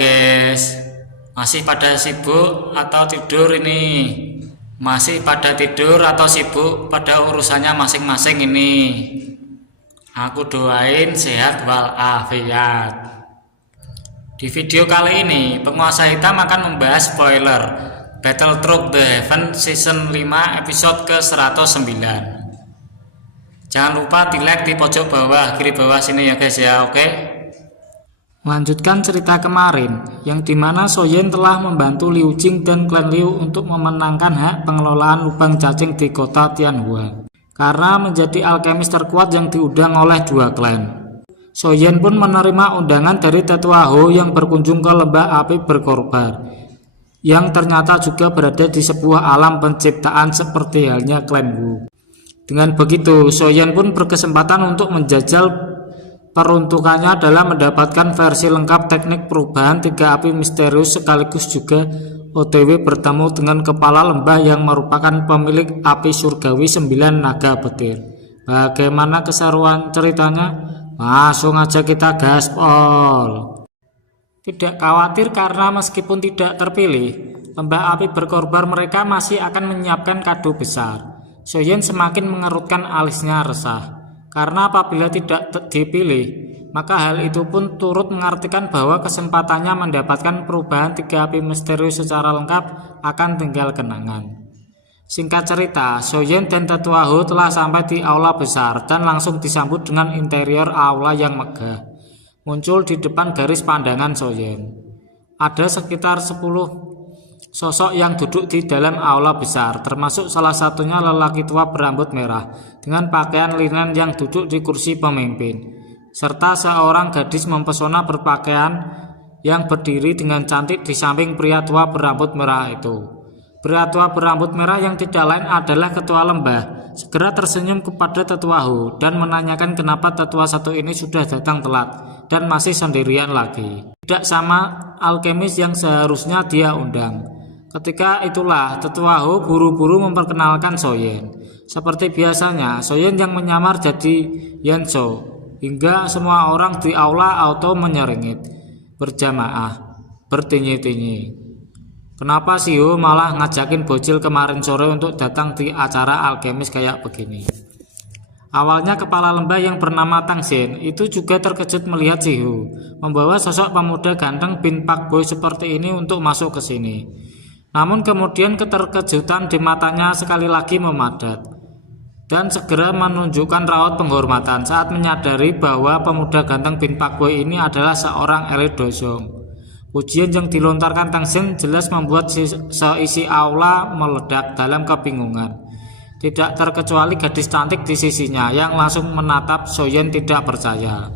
guys, masih pada sibuk atau tidur ini? Masih pada tidur atau sibuk pada urusannya masing-masing ini? Aku doain sehat walafiat. Di video kali ini, Penguasa Hitam akan membahas spoiler Battle Through the Heaven Season 5 episode ke-109. Jangan lupa di like di pojok bawah, kiri bawah sini ya guys ya, oke? Melanjutkan cerita kemarin, yang dimana Soyen telah membantu Liu Jing dan klan Liu untuk memenangkan hak pengelolaan lubang cacing di kota Tianhua, karena menjadi alkemis terkuat yang diundang oleh dua klan. Soyen pun menerima undangan dari Tetua Hou yang berkunjung ke lembah api berkorban, yang ternyata juga berada di sebuah alam penciptaan seperti halnya klan Wu. Dengan begitu, Soyen pun berkesempatan untuk menjajal peruntukannya dalam mendapatkan versi lengkap teknik perubahan tiga api misterius, sekaligus juga OTW bertemu dengan kepala lembah yang merupakan pemilik api surgawi 9 naga petir. Bagaimana keseruan ceritanya? Langsung aja kita gaspol. Tidak khawatir karena meskipun tidak terpilih, lembah api berkorban mereka masih akan menyiapkan kado besar. Soyen semakin mengerutkan alisnya resah. Karena apabila tidak dipilih, maka hal itu pun turut mengartikan bahwa kesempatannya mendapatkan perubahan tiga api misterius secara lengkap akan tinggal kenangan. Singkat cerita, Soyen dan Tetua Hou telah sampai di aula besar dan langsung disambut dengan interior aula yang megah. Muncul di depan garis pandangan Soyen. Ada sekitar 10 sosok yang duduk di dalam aula besar, termasuk salah satunya lelaki tua berambut merah dengan pakaian linen yang duduk di kursi pemimpin, serta seorang gadis mempesona berpakaian yang berdiri dengan cantik di samping pria tua berambut merah itu. Pria tua berambut merah yang tidak lain adalah ketua lembah segera tersenyum kepada Tetua Hou dan menanyakan kenapa tetua satu ini sudah datang telat dan masih sendirian lagi, tidak sama alkemis yang seharusnya dia undang. Ketika itulah Tetua Hou buru-buru memperkenalkan Soyen. Seperti biasanya, Soyen yang menyamar jadi Yanzhou, hingga semua orang di aula auto menyeringit berjamaah, bertinyi-tinyi. Kenapa si Hou malah ngajakin bocil kemarin sore untuk datang di acara alkemis kayak begini? Awalnya kepala lembah yang bernama Tang Xin itu juga terkejut melihat si Hou membawa sosok pemuda ganteng bin Pak Boy seperti ini untuk masuk ke sini. Namun kemudian keterkejutan di matanya sekali lagi memadat dan segera menunjukkan raut penghormatan saat menyadari bahwa pemuda ganteng bin Pak Boy ini adalah seorang elit dosong. Pujian yang dilontarkan Tang Xin jelas membuat seisi aula meledak dalam kebingungan. Tidak terkecuali gadis cantik di sisinya yang langsung menatap Soyen tidak percaya.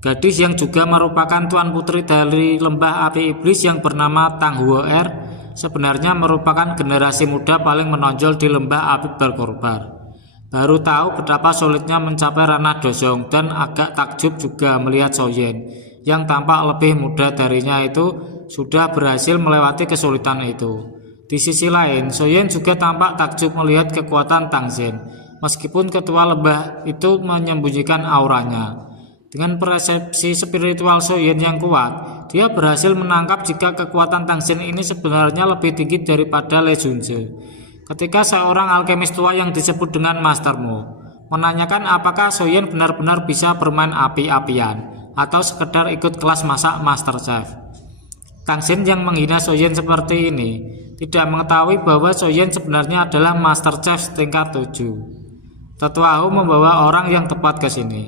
Gadis yang juga merupakan tuan putri dari lembah api iblis yang bernama Tang Huo'er sebenarnya merupakan generasi muda paling menonjol di lembah api berkorban. Baru tahu betapa sulitnya mencapai ranah dosong dan agak takjub juga melihat Soyen yang tampak lebih muda darinya itu sudah berhasil melewati kesulitan itu. Di sisi lain, Soyen juga tampak takjub melihat kekuatan Tang Xin, meskipun ketua lembah itu menyembunyikan auranya. Dengan persepsi spiritual Soyen yang kuat, dia berhasil menangkap jika kekuatan Tang Xin ini sebenarnya lebih tinggi daripada Le Junzi. Ketika seorang alkemis tua yang disebut dengan Master Mu menanyakan apakah Soyen benar-benar bisa bermain api-apian atau sekedar ikut kelas masak Master Chef. Tang Xin yang menghina Soyen seperti ini tidak mengetahui bahwa Soyen sebenarnya adalah Master Chef tingkat 7. Tetua Hou membawa orang yang tepat ke sini,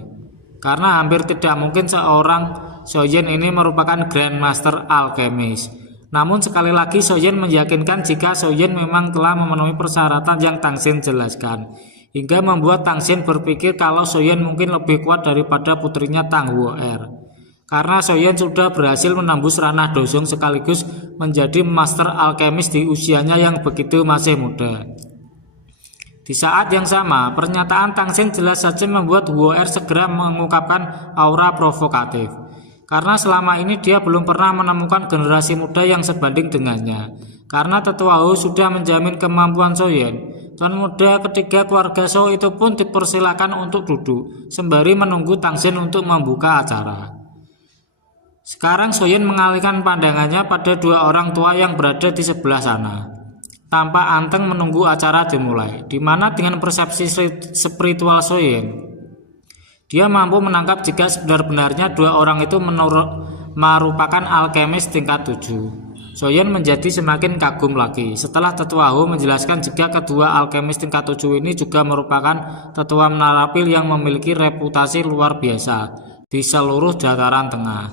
karena hampir tidak mungkin seorang Soyen ini merupakan Grandmaster Alkemis. Namun sekali lagi Soyen meyakinkan jika Soyen memang telah memenuhi persyaratan yang Tang Xin jelaskan, hingga membuat Tang Xin berpikir kalau Soyen mungkin lebih kuat daripada putrinya Tang Huo'er. Karena Soyen sudah berhasil menembus ranah dosong sekaligus menjadi Master Alkemis di usianya yang begitu masih muda. Di saat yang sama, pernyataan Tang Xin jelas saja membuat Huo'er segera mengungkapkan aura provokatif. Karena selama ini dia belum pernah menemukan generasi muda yang sebanding dengannya. Karena Tetua Hou sudah menjamin kemampuan Soyen, tuan muda ketiga keluarga Shou itu pun dipersilakan untuk duduk, sembari menunggu Tang Xin untuk membuka acara. Sekarang Soyen mengalihkan pandangannya pada dua orang tua yang berada di sebelah sana. Tampak anteng menunggu acara dimulai, di mana dengan persepsi spiritual Soyen, dia mampu menangkap jika sebenar-benarnya dua orang itu merupakan alkemis tingkat 7. Soyen menjadi semakin kagum lagi setelah Tetua Hu menjelaskan jika kedua alkemis tingkat 7 ini juga merupakan tetua menara pil yang memiliki reputasi luar biasa di seluruh dataran tengah.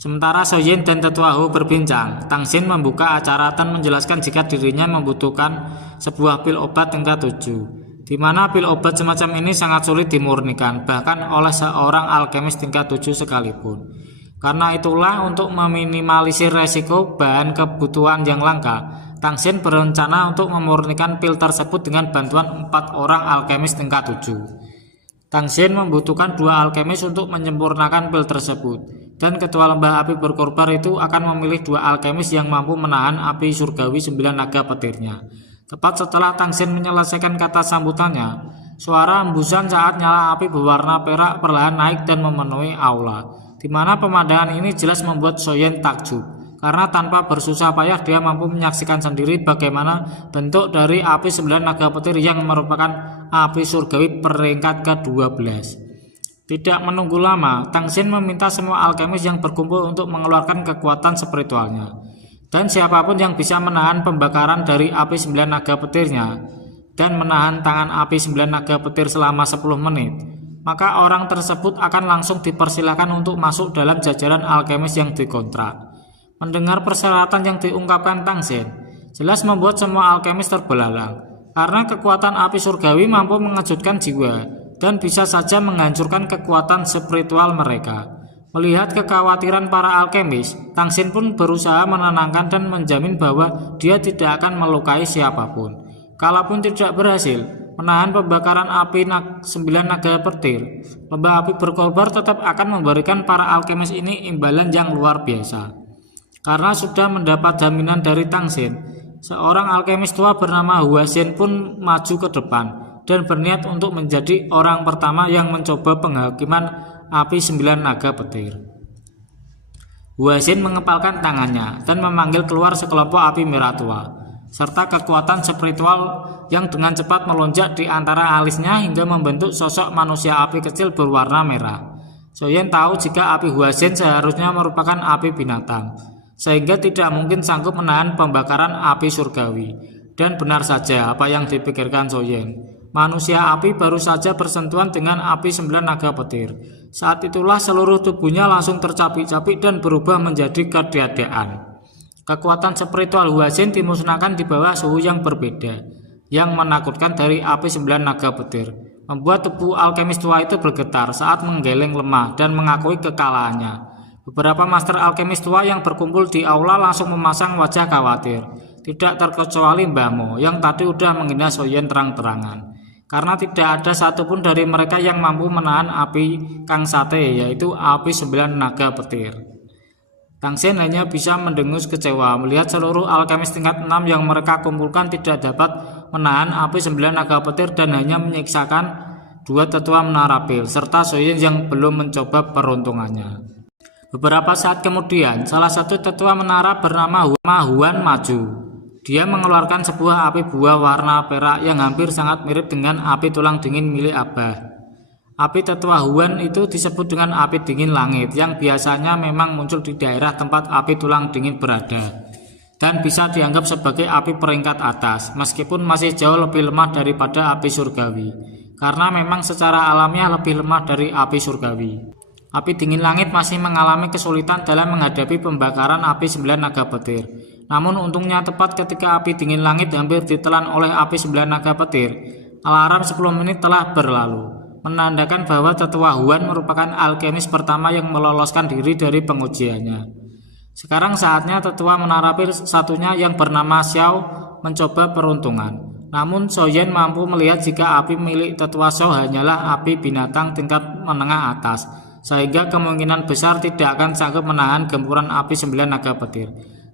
Sementara Soyen dan Tetua Hu berbincang, Tang Xin membuka acara dan menjelaskan jika dirinya membutuhkan sebuah pil obat tingkat 7. Di mana pil obat semacam ini sangat sulit dimurnikan, bahkan oleh seorang alkemis tingkat 7 sekalipun. Karena itulah, untuk meminimalisir resiko bahan kebutuhan yang langka, Tang Xin berencana untuk memurnikan pil tersebut dengan bantuan 4 orang alkemis tingkat 7. Tang Xin membutuhkan 2 alkemis untuk menyempurnakan pil tersebut, dan ketua lembah api berkorban itu akan memilih 2 alkemis yang mampu menahan api surgawi 9 naga petirnya. Tepat setelah Tang Xin menyelesaikan kata sambutannya, suara embusan saat nyala api berwarna perak perlahan naik dan memenuhi aula, di mana pemandangan ini jelas membuat Soyen takjub, karena tanpa bersusah payah dia mampu menyaksikan sendiri bagaimana bentuk dari api 9 naga petir yang merupakan api surgawi peringkat ke-12. Tidak menunggu lama, Tang Xin meminta semua alkemis yang berkumpul untuk mengeluarkan kekuatan spiritualnya. Dan siapapun yang bisa menahan pembakaran dari api 9 naga petirnya dan menahan tangan api 9 naga petir selama 10 menit, maka orang tersebut akan langsung dipersilakan untuk masuk dalam jajaran alkemis yang dikontrak. Mendengar persyaratan yang diungkapkan Tang Xin, jelas membuat semua alkemis terbelalang, karena kekuatan api surgawi mampu mengejutkan jiwa dan bisa saja menghancurkan kekuatan spiritual mereka. Melihat kekhawatiran para alkemis, Tang Xin pun berusaha menenangkan dan menjamin bahwa dia tidak akan melukai siapapun. Kalaupun tidak berhasil menahan pembakaran api 9 naga petir, lembah api berkobar tetap akan memberikan para alkemis ini imbalan yang luar biasa. Karena sudah mendapat jaminan dari Tang Xin, seorang alkemis tua bernama Hua Xin pun maju ke depan dan berniat untuk menjadi orang pertama yang mencoba penghakiman api 9 naga petir. Hua Xin mengepalkan tangannya dan memanggil keluar sekelompok api merah tua, serta kekuatan spiritual yang dengan cepat melonjak di antara alisnya hingga membentuk sosok manusia api kecil berwarna merah. Soyen tahu jika api Hua Xin seharusnya merupakan api binatang, sehingga tidak mungkin sanggup menahan pembakaran api surgawi. Dan benar saja apa yang dipikirkan Soyen. Manusia api baru saja bersentuhan dengan api 9 naga petir. Saat itulah seluruh tubuhnya langsung tercapik-capik dan berubah menjadi kedadaan. Kekuatan spiritual Hua Xin dimusnahkan di bawah suhu yang berbeda, yang menakutkan dari api 9 naga petir, membuat tubuh alkemis tua itu bergetar saat menggeleng lemah dan mengakui kekalahannya. Beberapa master alkemis tua yang berkumpul di aula langsung memasang wajah khawatir, tidak terkecuali Mbah Mo yang tadi udah menghina Soyen terang-terangan. Karena tidak ada satupun dari mereka yang mampu menahan api Kang Sate, yaitu api 9 naga petir. Tang Xin hanya bisa mendengus kecewa melihat seluruh alkemis tingkat 6 yang mereka kumpulkan tidak dapat menahan api 9 naga petir dan hanya menyiksakan 2 tetua menara pil serta Soyen yang belum mencoba peruntungannya. Beberapa saat kemudian, salah satu tetua menara bernama Huan maju. Dia mengeluarkan sebuah api buah warna perak yang hampir sangat mirip dengan api tulang dingin milik Abah. Api tetua Huan itu disebut dengan api dingin langit yang biasanya memang muncul di daerah tempat api tulang dingin berada, dan bisa dianggap sebagai api peringkat atas, meskipun masih jauh lebih lemah daripada api surgawi, karena memang secara alamiah lebih lemah dari api surgawi. Api dingin langit masih mengalami kesulitan dalam menghadapi pembakaran api 9 naga petir. Namun untungnya tepat ketika api dingin langit hampir ditelan oleh api 9 naga petir, alarm 10 menit telah berlalu, menandakan bahwa tetua Huan merupakan alkemis pertama yang meloloskan diri dari pengujiannya. Sekarang saatnya tetua menara pil satunya yang bernama Xiao mencoba peruntungan. Namun Soyen mampu melihat jika api milik tetua Xiao hanyalah api binatang tingkat menengah atas, sehingga kemungkinan besar tidak akan sanggup menahan gempuran api 9 naga petir.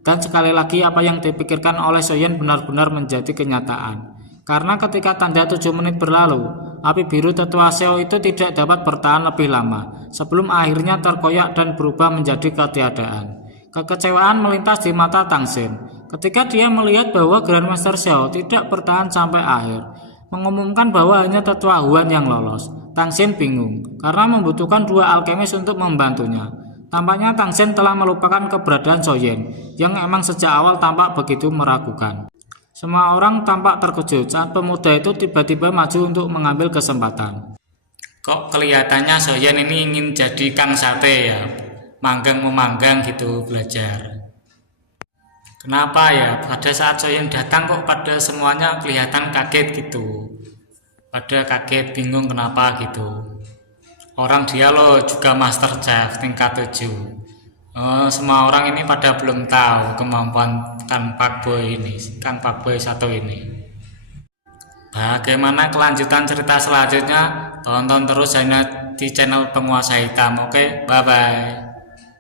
Dan sekali lagi apa yang dipikirkan oleh Soyen benar-benar menjadi kenyataan. Karena ketika tanda 7 menit berlalu, api biru tetua Seo itu tidak dapat bertahan lebih lama sebelum akhirnya terkoyak dan berubah menjadi ketiadaan. Kekecewaan melintas di mata Tang Xin ketika dia melihat bahwa Grandmaster Xiao tidak bertahan sampai akhir, mengumumkan bahwa hanya tetua Huan yang lolos. Tang Xin bingung karena membutuhkan 2 alkemis untuk membantunya. Tampaknya Tang Xin telah melupakan keberadaan Soyen yang emang sejak awal tampak begitu meragukan. Semua orang tampak terkejut saat pemuda itu tiba-tiba maju untuk mengambil kesempatan. Kok kelihatannya Soyen ini ingin jadi Kang Sate ya? Manggang-memanggang gitu belajar. Kenapa ya? Pada saat Soyen datang kok pada semuanya kelihatan kaget gitu. Pada kaget bingung kenapa gitu. Orang dia loh juga Master Chef tingkat 7. Semua orang ini pada belum tahu kemampuan Kang Pak Boy ini, Kang Pak Boy 1 ini. Bagaimana kelanjutan cerita selanjutnya? Tonton terus hanya di channel Penguasa Hitam. Oke, bye bye.